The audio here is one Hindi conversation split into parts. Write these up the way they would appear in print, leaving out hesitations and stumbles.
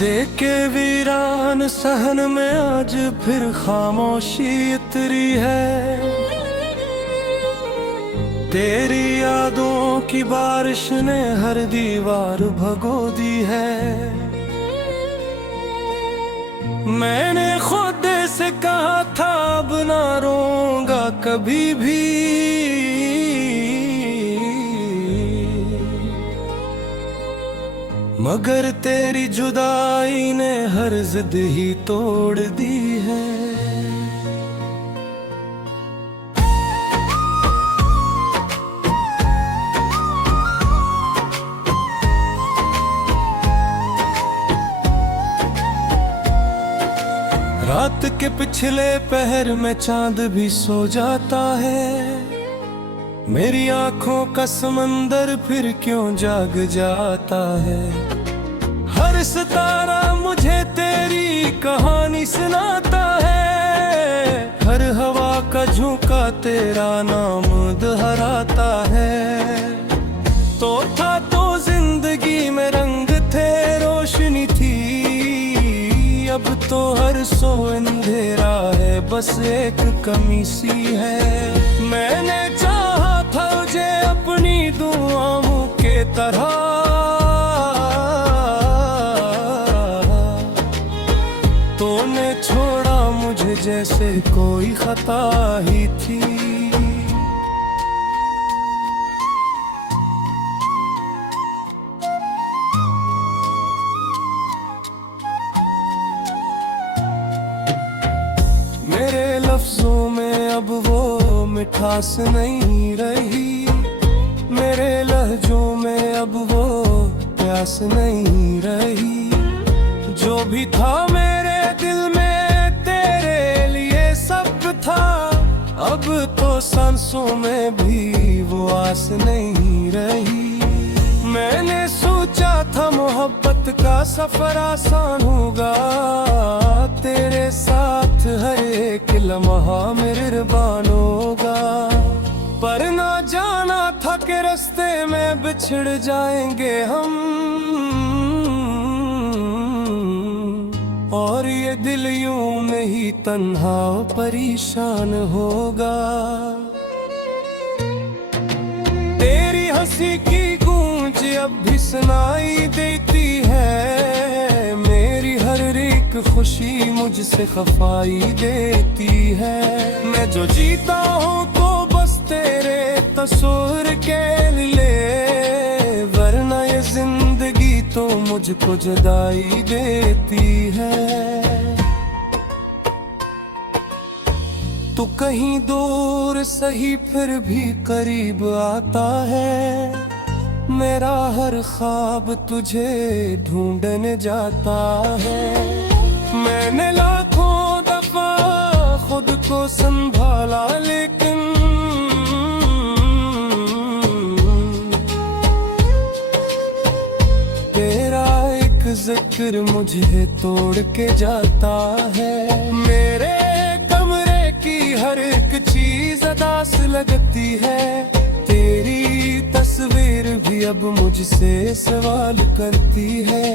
देख के वीरान सहन में आज फिर खामोशी इतरी है। तेरी यादों की बारिश ने हर दीवार भगो दी है। मैंने खुद से कहा था अब ना रोऊंगा कभी भी, मगर तेरी जुदाई ने हर जिद ही तोड़ दी है। रात के पिछले पहर में चांद भी सो जाता है। मेरी आंखों का समंदर फिर क्यों जाग जाता है। हर सितारा मुझे तेरी कहानी सुनाता है। हर हवा का झोंका तेरा नाम दोहराता है। तो था तो जिंदगी में रंग थे, रोशनी थी, अब तो हर सो अंधेरा है, बस एक कमी सी है। मैंने चाहा था तुझे अपनी दुआओं के तरह, तूने छोड़ा मुझे जैसे कोई खता ही थी। मेरे लफ्जों में अब वो मिठास नहीं रही। मेरे लहजों में अब वो प्यास नहीं रही। जो भी था मेरे दिल में तेरे लिए सब था, अब तो सांसों में भी वो आस नहीं रही। मैंने सोचा था मोहब्बत का सफर आसान होगा, तेरे साथ हर एक लम्हा मेहरबान होगा। पर ना जाना था कि रास्ते में बिछड़ जाएंगे हम, और ये दिल यूं में ही तन्हा परेशान होगा। तेरी हंसी की गूंज अब भी सुनाई देती है। मेरी हर एक खुशी मुझसे खफाई देती है। मैं जो जीता हूँ तो बस तेरे तस्वीर के लिए, वरना ये जिंदगी तो मुझको जुदाई देती है। तू कहीं दूर सही फिर भी करीब आता है। मेरा हर ख्वाब तुझे ढूंढने जाता है। मैंने लाखों दफा खुद को संभाला, लेकिन तेरा एक जिक्र मुझे तोड़ के जाता है। मेरे कमरे की हर एक चीज अदास लगती है। तेरी तस्वीर भी अब मुझसे सवाल करती है।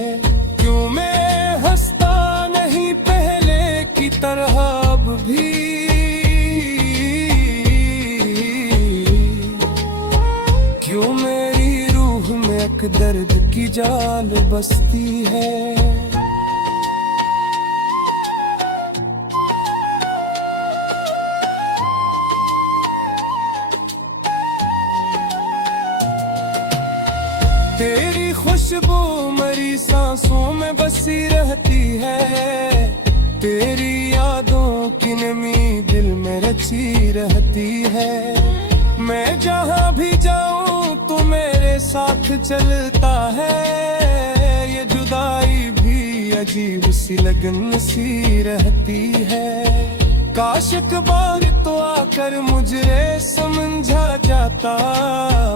क्यों मैं हंसता नहीं पहले की तरह अब भी, क्यों मेरी रूह में एक दर्द की जाल बसती है। तेरी खुशबू मेरी सांसों में बसी रहती है। तेरी यादों की नमी दिल में रची रहती है। मैं जहाँ भी जाऊँ तू मेरे साथ चलता है। ये जुदाई भी अजीब सी लगन सी रहती है। काश एक बार तो आकर मुझे समझा जाता।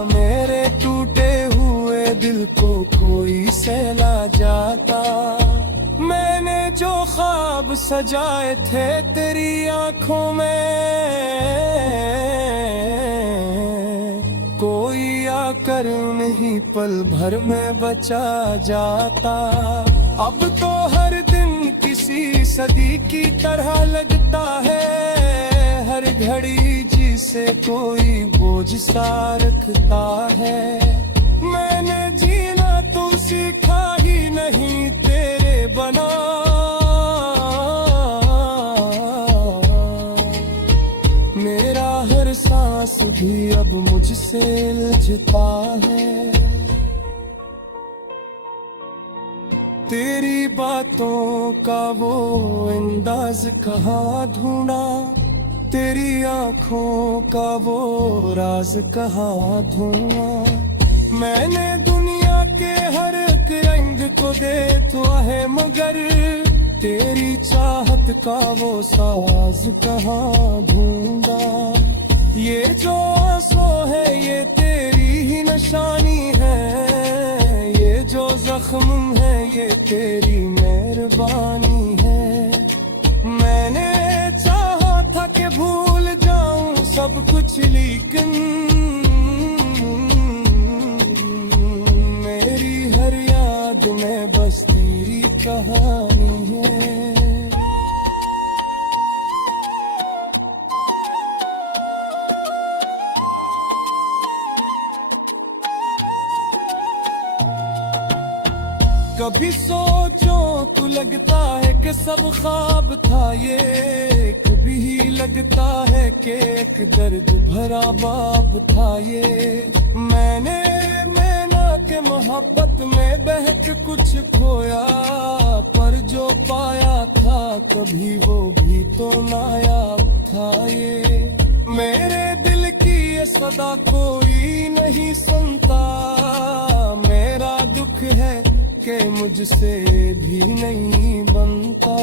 मेरे टूटे हुए दिल को कोई सहला जाता। मैंने जो ख्वाब सजाए थे तेरी आंखों में, कोई आकर नहीं पल भर में बचा जाता। अब तो हर दिन किसी सदी की तरह लगता है, हर घड़ी जिसे कोई बोझ सा रखता है। मैंने जीना तो सीखा ही नहीं तेरे बना, मेरा हर सांस भी अब मुझसे उलझता है। तेरी बातों का वो अंदाज कहाँ ढूंढा, तेरी आंखों का वो राज कहाँ ढूंढा। मैंने दुनिया के हर एक रंग को देखा है, मगर तेरी चाहत का वो साज कहाँ ढूंढा। ये जो आंसू है ये तेरी ही निशानी है, ये जो जख्म है ये तेरी मेहरबानी है। मैंने चाहा था कि भूल जाऊं सब कुछ, लेकिन मेरी हर याद में बस तेरी कहानी है। कभी सोचो तो लगता है कि सब ख्वाब था ये, कभी लगता है कि एक दर्द भरा बाब था ये। मैंने के मोहब्बत में बहक कुछ खोया, पर जो पाया था कभी वो भी तो नायाब था ये। मेरे दिल की ये सदा कोई नहीं सुनता, मेरा दुख है कि मुझसे भी नहीं बनता।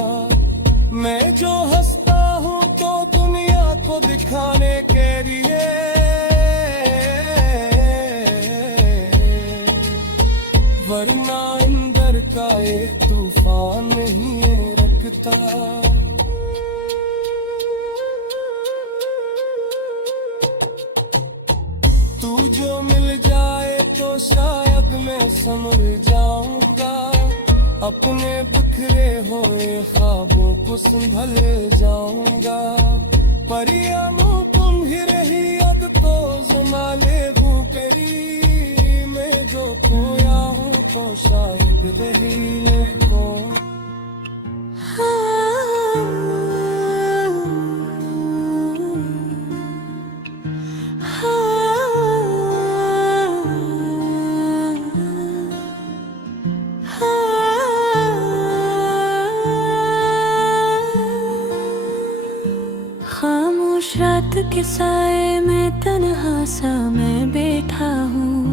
मैं जो हंसता हूँ तो दुनिया को दिखाने के लिए, वरना अंदर का ये तूफान नहीं रखता। तू जो मिल जाए तो शायद मैं समझ जाऊंगा, अपने बिखरे हुए ख्वाबों को संभल जाऊंगा। परियां तुम ही रही अब तो संभाले वो करी, मैं जो खोया हूँ तो शायद वही को। खामोश रात के साए में तन्हा सा मैं बैठा हूँ,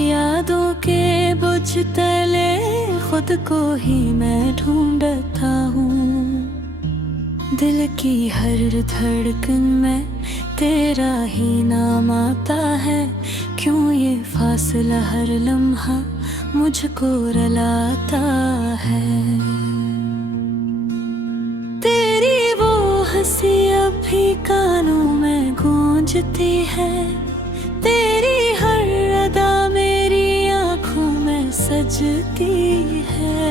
यादों के बुझ तले खुद को ही मैं ढूंढता हूँ। दिल की हर धड़कन में तेरा ही नाम आता है, क्यों ये फासला हर लम्हा मुझको रुलाता है। तेरी वो हंसी अब भी कानों में गूंजती है, तेरी हर अदा मेरी आंखों में सजती है।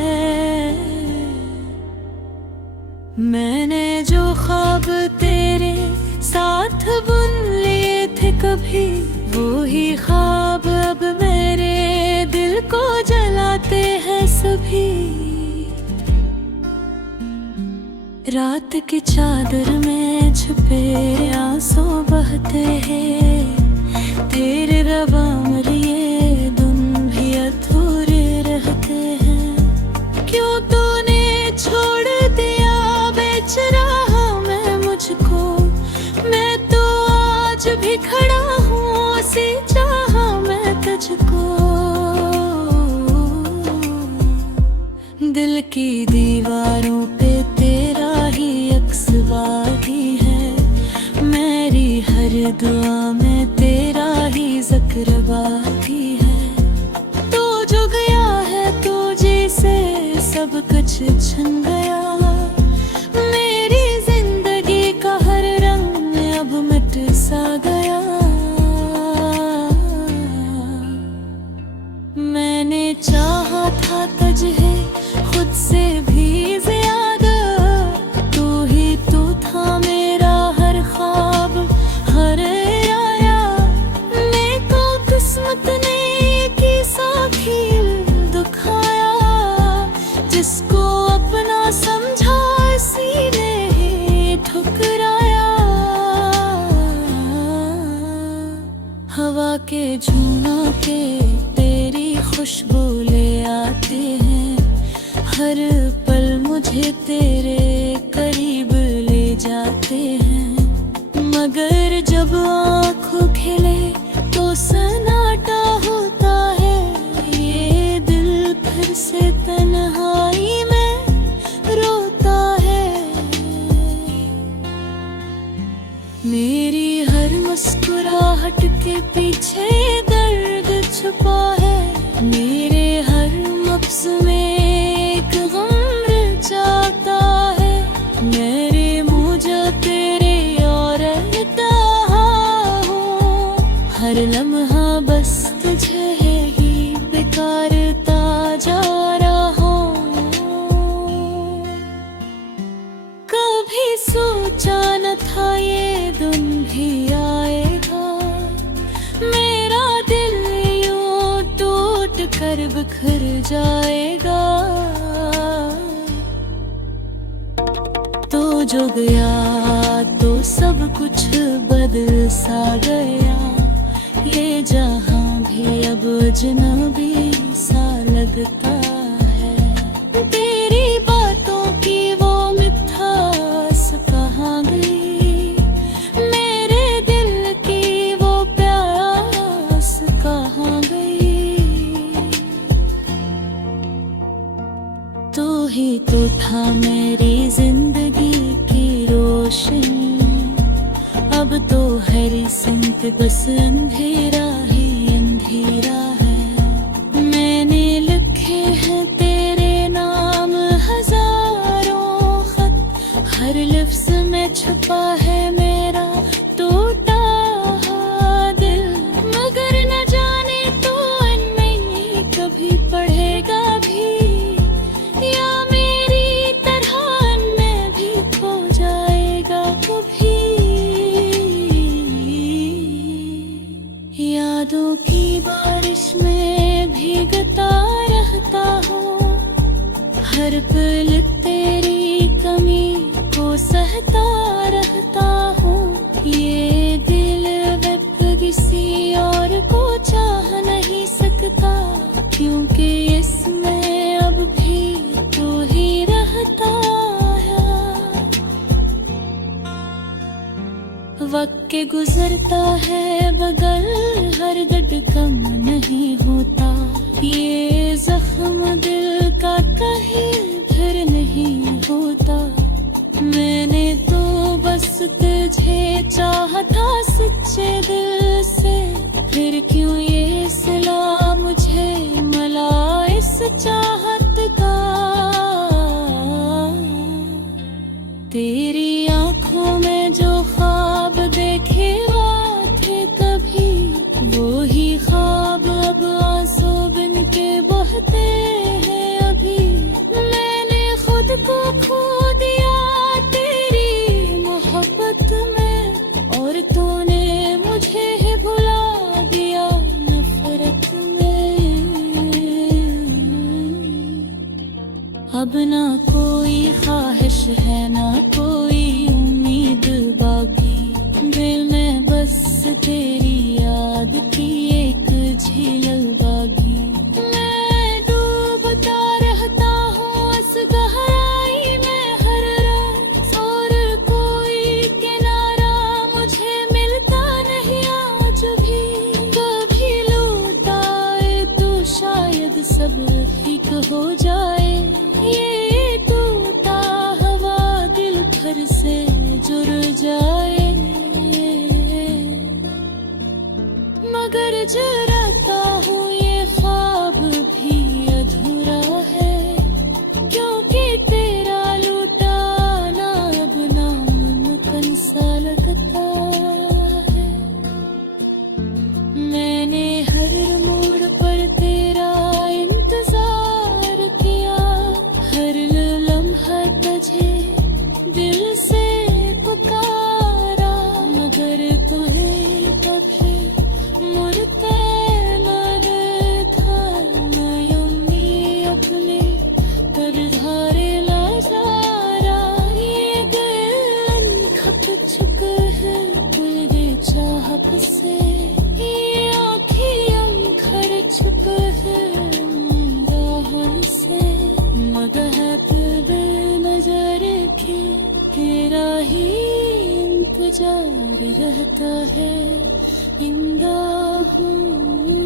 मैंने जो ख्वाब तेरे साथ बुन लिए थे कभी, वो ही ख्वाब अब मेरे दिल को जलाते हैं सभी। रात की चादर में छुपे आंसू बहते हैं, तेरे रवा मरिए दिन भी अधूरे रहते हैं। क्यों तूने छोड़ दिया बेच रहा मैं मुझको, मैं तो आज भी खड़ा हूँ उसी चाहा मैं तुझको। दिल की दीवारों पे तेरा ही अक्स बाकी है, मेरी हर दुआ में तेरा ही जिक्र बाकी है। तू जो गया है तुझे से सब कुछ छन गया, मेरी जिंदगी का हर रंग अब मिट सा गया। मैंने चाहा था तुझे खुद से भी ज्यादा तू ही तू था मेरा हर ख्वाब हर आया। मेरे को किस्मत ने की साखिल दुखाया, जिसको अपना समझा इसी ने ही ठुकराया। हवा के झोंके तेरी खुशबू ले आते हैं, हर पल मुझे तेरे करीब ले जाते हैं। मगर जब आँखों खिले तो सन्नाटा होता है, ये दिल फिर से तन्हाई में रोता है। मेरी हर मुस्कुराहट के पीछे दर्द छुपा है, मेरे हर लफ्ज़ में एक गम जाता है। मेरे मुँह जो तेरे और रहता हूँ, हर लम्हा बस तुझे ही बेकारता जा रहा हूँ। कभी सोचा न था ये दिन भी आएगा, मेरा दिल यूं टूट कर बिखर जाएगा। तो जो गया तो सब कुछ बदल सा गया, ये जहां भी अब अजनबी सा लगता है। तेरी बातों की वो मिठास कहाँ गई, मेरे दिल की वो प्यास कहाँ गई। तू ही तो था मेरी जिंदगी की रोशनी, अब तो हर सिमत बस अंधेरा ही अंधेरा है। मैंने लिखे हैं तेरे नाम हजारों खत, हर लफ्ज़ में छुपा है मेरा टूटा हुआ दिल। मगर न जाने तो अनमई कभी पढ़ेगा भी, या मेरी तरह में भी खो जाएगा कभी। यादों की बारिश में भीगता रहता हूँ, हर पल तेरी कमी को सहता रहता हूँ। ये दिल अब किसी और को चाह नहीं सकता, क्योंकि इसमें अब भी तू ही रहता है। वक्त के गुजरता है बगल, हर दर्द कम नहीं होता। ये जख्म दिल का कहीं फिर नहीं होता। मैंने तो बस तुझे चाहा था सच्चे दिल से, फिर क्यों ये सिला मुझे मला इस चाहत का। तेरी आंखों में जो ख्वाब देखे थे कभी, वो ही ख्वाब अब आंसू बिन के बहते हैं अभी। मैंने खुद को खो दिया तेरी मोहब्बत में, और तूने मुझे ही भुला दिया नफरत में। अब ना कोई ख्वाहिश है ना कोई उम्मीद बाकी, दिल में बस तेरी याद की एक झील बागी। मैं डूबता रहता हूँ इस गहराई में हर रात, और कोई किनारा मुझे मिलता नहीं आज भी। कभी लौट आए तो शायद सब ठीक हो जाए, ये टूटा हवा दिल फिर से जुड़ जाए। मगर जराता हूँ जारी रहता है, जिंदा हूँ